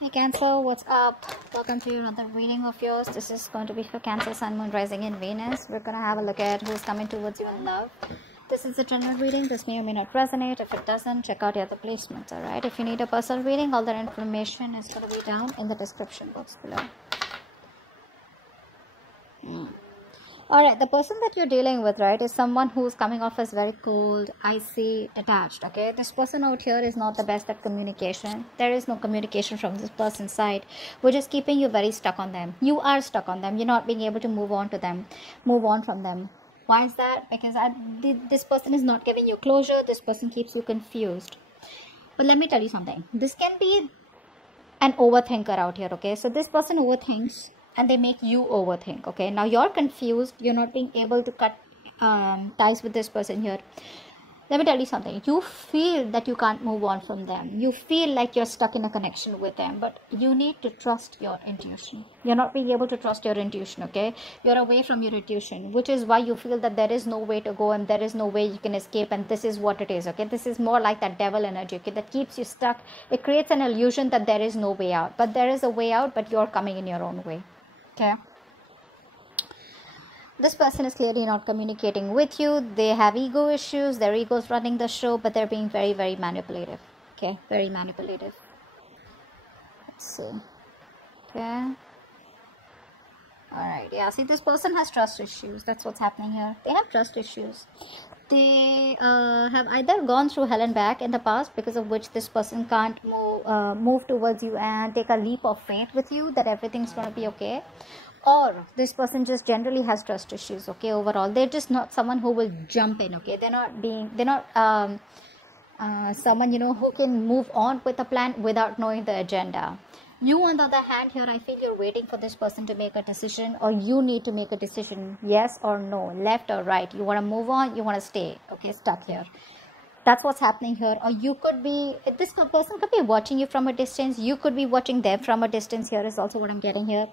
Hey Cancer, what's up? Welcome to another reading of yours. This is going to be for Cancer, Sun, Moon, Rising in Venus. We're going to have a look at who's coming towards you in love. This is a general reading. This may or may not resonate. If it doesn't, check out your other placements, alright? If you need a personal reading, all that information is going to be down in the description box below. Alright, the person that you're dealing with, right, is someone who's coming off as very cold, icy, detached, okay? This person out here is not the best at communication. There is no communication from this person's side, which is keeping you very stuck on them. You are stuck on them. You're not being able to move on from them. Why is that? Because this person is not giving you closure. This person keeps you confused. But let me tell you something. This can be an overthinker out here, okay? So this person overthinks and they make you overthink, okay? Now you're confused. You're not being able to cut ties with this person here. Let me tell you something. You feel that you can't move on from them. You feel like you're stuck in a connection with them. But you need to trust your intuition. You're not being able to trust your intuition, okay? You're away from your intuition, which is why you feel that there is no way to go and there is no way you can escape, and this is what it is, okay? This is more like that devil energy, okay, that keeps you stuck. It creates an illusion that there is no way out. But there is a way out, but you're coming in your own way, okay? This person is clearly not communicating with you. They have ego issues. Their ego is running the show, but they're being very, very manipulative. Okay, very manipulative. Let's see. Okay. Alright, yeah. See, this person has trust issues. That's what's happening here. They have trust issues. They have either gone through hell and back in the past, because of which this person can't move towards you and take a leap of faith with you that everything's going to be okay. Or this person just generally has trust issues, okay, overall. They're just not someone who will jump in, okay. They're not someone, you know, who can move on with a plan without knowing the agenda. You, on the other hand, here, I feel you're waiting for this person to make a decision, or you need to make a decision, yes or no, left or right. You want to move on, you want to stay, okay, stuck here. That's what's happening here. Or you could be, this person could be watching you from a distance. You could be watching them from a distance. Here is also what I'm getting here.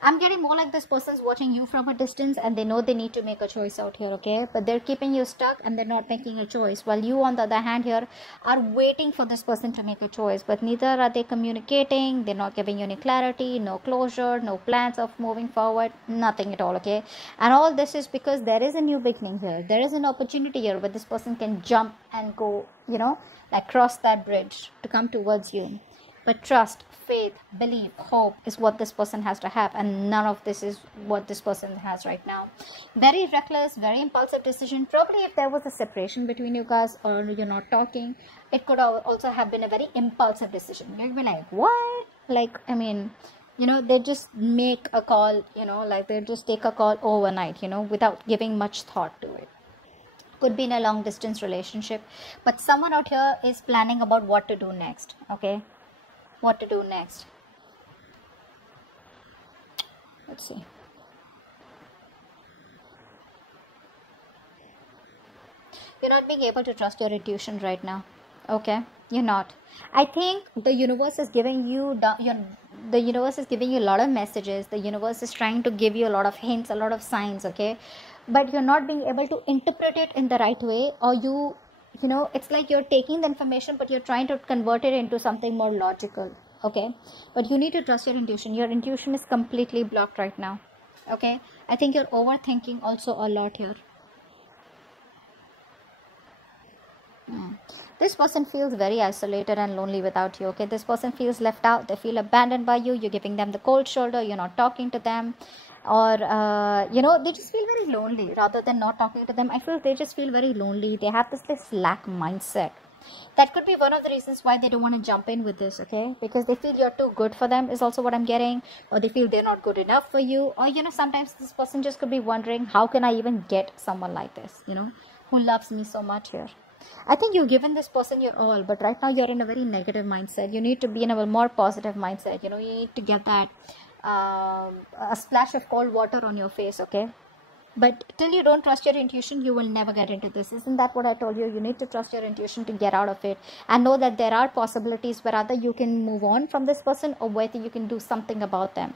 I'm getting more like this person's watching you from a distance and they know they need to make a choice out here, okay? But they're keeping you stuck and they're not making a choice. While you, on the other hand, here are waiting for this person to make a choice. But neither are they communicating. They're not giving you any clarity, no closure, no plans of moving forward, nothing at all, okay? And all this is because there is a new beginning here. There is an opportunity here where this person can jump and go, you know, like cross that bridge to come towards you. But trust, faith, belief, hope is what this person has to have, and none of this is what this person has right now. Very reckless, very impulsive decision. Probably if there was a separation between you guys or you're not talking, it could also have been a very impulsive decision. You'd be like, what? Like, I mean, you know, they just make a call, you know, like they just take a call overnight, you know, without giving much thought to it. Could be in a long distance relationship, but someone out here is planning about what to do next, okay? What to do next. Let's see. You're not being able to trust your intuition right now, okay? You're not. I think the universe is giving you the universe is giving you a lot of messages. The universe is trying to give you a lot of hints, a lot of signs, okay? But you're not being able to interpret it in the right way, or you know, it's like you're taking the information but you're trying to convert it into something more logical, okay? But you need to trust your intuition. Your intuition is completely blocked right now, okay? I think you're overthinking also a lot here. This person feels very isolated and lonely without you, okay? This person feels left out. They feel abandoned by you. You're giving them the cold shoulder. You're not talking to them. Or, you know, they just feel very lonely rather than not talking to them. I feel they just feel very lonely. They have this lack mindset. That could be one of the reasons why they don't want to jump in with this, okay? Because they feel you're too good for them is also what I'm getting. Or they feel they're not good enough for you. Or, you know, sometimes this person just could be wondering, how can I even get someone like this, you know, who loves me so much here? I think you've given this person your all, but right now you're in a very negative mindset. You need to be in a more positive mindset. You know, you need to get that a splash of cold water on your face, okay? But till you don't trust your intuition, you will never get into this. Isn't that what I told you? You need to trust your intuition to get out of it and know that there are possibilities where either you can move on from this person or whether you can do something about them.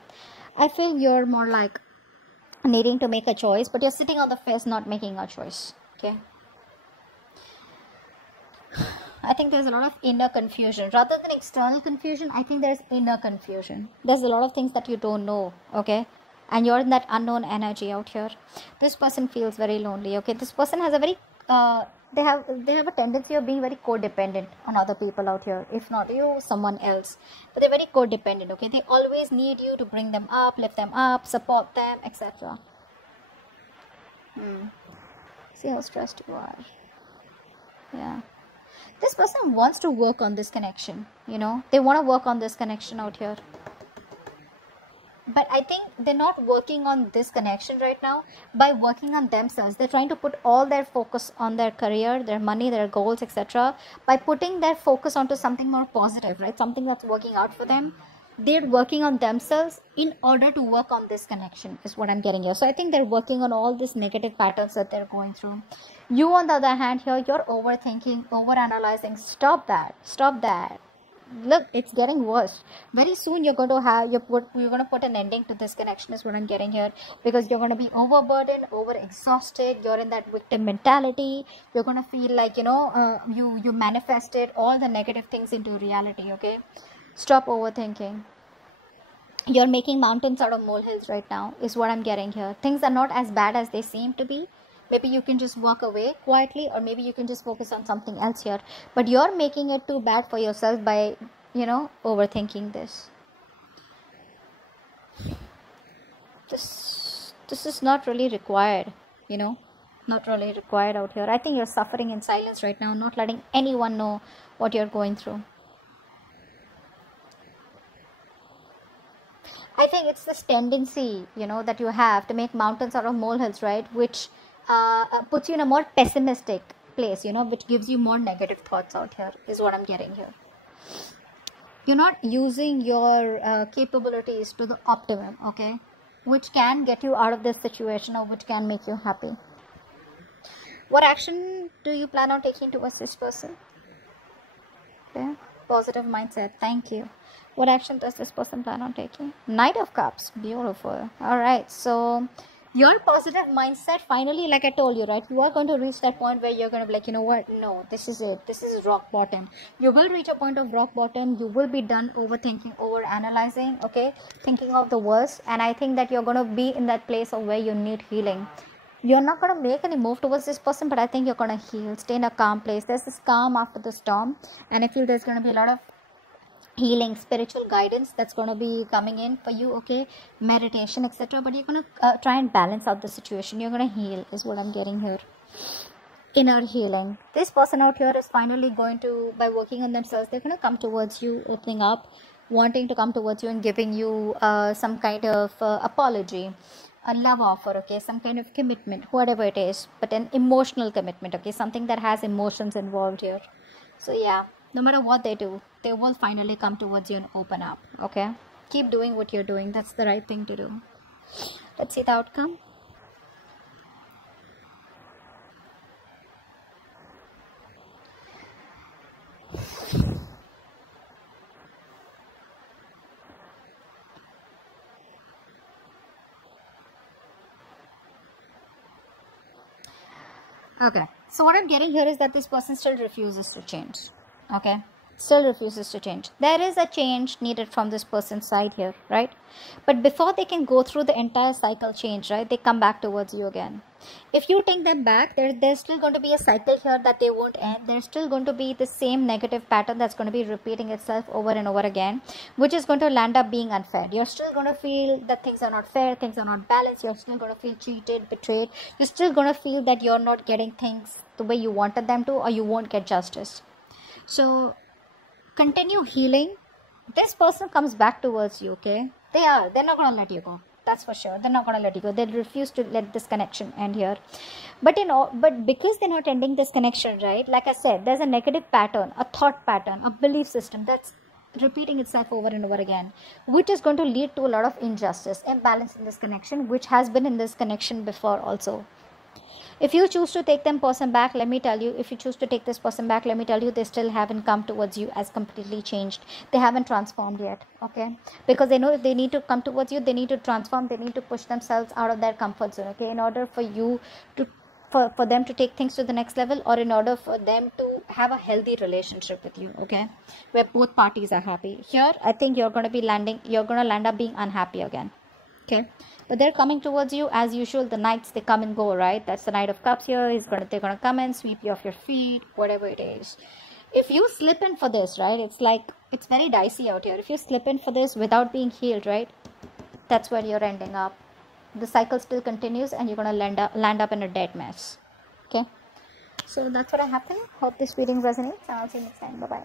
I feel you're more like needing to make a choice, but you're sitting on the fence not making a choice, okay? I think there's a lot of inner confusion. Rather than external confusion, I think there's inner confusion. There's a lot of things that you don't know, okay? And you're in that unknown energy out here. This person feels very lonely, okay? This person has a very, they have a tendency of being very codependent on other people out here. If not you, someone else. But they're very codependent, okay? They always need you to bring them up, lift them up, support them, etc. See how stressed you are. Yeah. This person wants to work on this connection, you know. They want to work on this connection out here. But I think they're not working on this connection right now by working on themselves. They're trying to put all their focus on their career, their money, their goals, etc. By putting their focus onto something more positive, right? Something that's working out for them. They're working on themselves in order to work on this connection is what I'm getting here. So I think they're working on all these negative patterns that they're going through. You, on the other hand, here, you're overthinking, overanalyzing. Stop that. Stop that. Look, it's getting worse. Very soon you're going to have, you're going to put an ending to this connection is what I'm getting here, because you're going to be overburdened, overexhausted. You're in that victim mentality. You're going to feel like, you know, you manifested all the negative things into reality, okay? Stop overthinking. You're making mountains out of molehills right now is what I'm getting here. Things are not as bad as they seem to be. Maybe you can just walk away quietly, or maybe you can just focus on something else here. But you're making it too bad for yourself by, you know, overthinking this. This is not really required, you know. Not really required out here. I think you're suffering in silence right now, not letting anyone know what you're going through. I think it's this tendency, you know, that you have to make mountains out of molehills, right? Which puts you in a more pessimistic place, you know, which gives you more negative thoughts out here is what I'm getting here. You're not using your capabilities to the optimum, okay? Which can get you out of this situation, or which can make you happy. What action do you plan on taking towards this person? Okay. Positive mindset. Thank you. What action does this person plan on taking? Knight of Cups. Beautiful. All right. So your positive mindset, finally, like I told you, right, you are going to reach that point where you're going to be like, you know what, no, this is it, this is rock bottom. You will reach a point of rock bottom. You will be done overthinking, over analyzing, okay, thinking of the worst. And I think that you're going to be in that place of where you need healing. You're not going to make any move towards this person, but I think you're going to heal, stay in a calm place. There's this calm after the storm, and I feel there's going to be a lot of healing, spiritual guidance that's going to be coming in for you, okay, meditation, etc. But you're going to try and balance out the situation. You're going to heal is what I'm getting here. Inner healing. This person out here is finally going to, by working on themselves, they're going to come towards you, opening up, wanting to come towards you and giving you some kind of apology, a love offer, okay, some kind of commitment, whatever it is, but an emotional commitment, okay, something that has emotions involved here. So yeah, no matter what they do, they will finally come towards you and open up, okay? Keep doing what you're doing. That's the right thing to do. Let's see the outcome. Okay, so what I'm getting here is that this person still refuses to change, okay? Still refuses to change. There is a change needed from this person's side here, right? But before they can go through the entire cycle change, right, they come back towards you again. If you take them back, there's still going to be a cycle here that they won't end. There's still going to be the same negative pattern that's going to be repeating itself over and over again, which is going to land up being unfair. You're still going to feel that things are not fair, things are not balanced. You're still going to feel cheated, betrayed. You're still going to feel that you're not getting things the way you wanted them to, or you won't get justice. So continue healing. This person comes back towards you, okay? They're not going to let you go. That's for sure. They're not going to let you go. They'll refuse to let this connection end here. But because they're not ending this connection, right? Like I said, there's a negative pattern, a thought pattern, a belief system that's repeating itself over and over again, which is going to lead to a lot of injustice, imbalance in this connection, which has been in this connection before also. If you choose to take them person back, let me tell you, if you choose to take this person back, let me tell you, they still haven't come towards you as completely changed. They haven't transformed yet, okay? Because they know if they need to come towards you, they need to transform, they need to push themselves out of their comfort zone, okay? In order for you to, for them to take things to the next level, or in order for them to have a healthy relationship with you, okay, where both parties are happy. Here, I think you're going to land up being unhappy again, okay. But they're coming towards you as usual. The knights, they come and go, right? That's the Knight of Cups here. They're gonna come and sweep you off your feet, whatever it is. If you slip in for this, right, it's very dicey out here. If you slip in for this without being healed, right, that's where you're ending up. The cycle still continues and you're gonna land up in a dead mess, okay. So that's what happened. Hope this reading resonates, and I'll see you next time. Bye bye.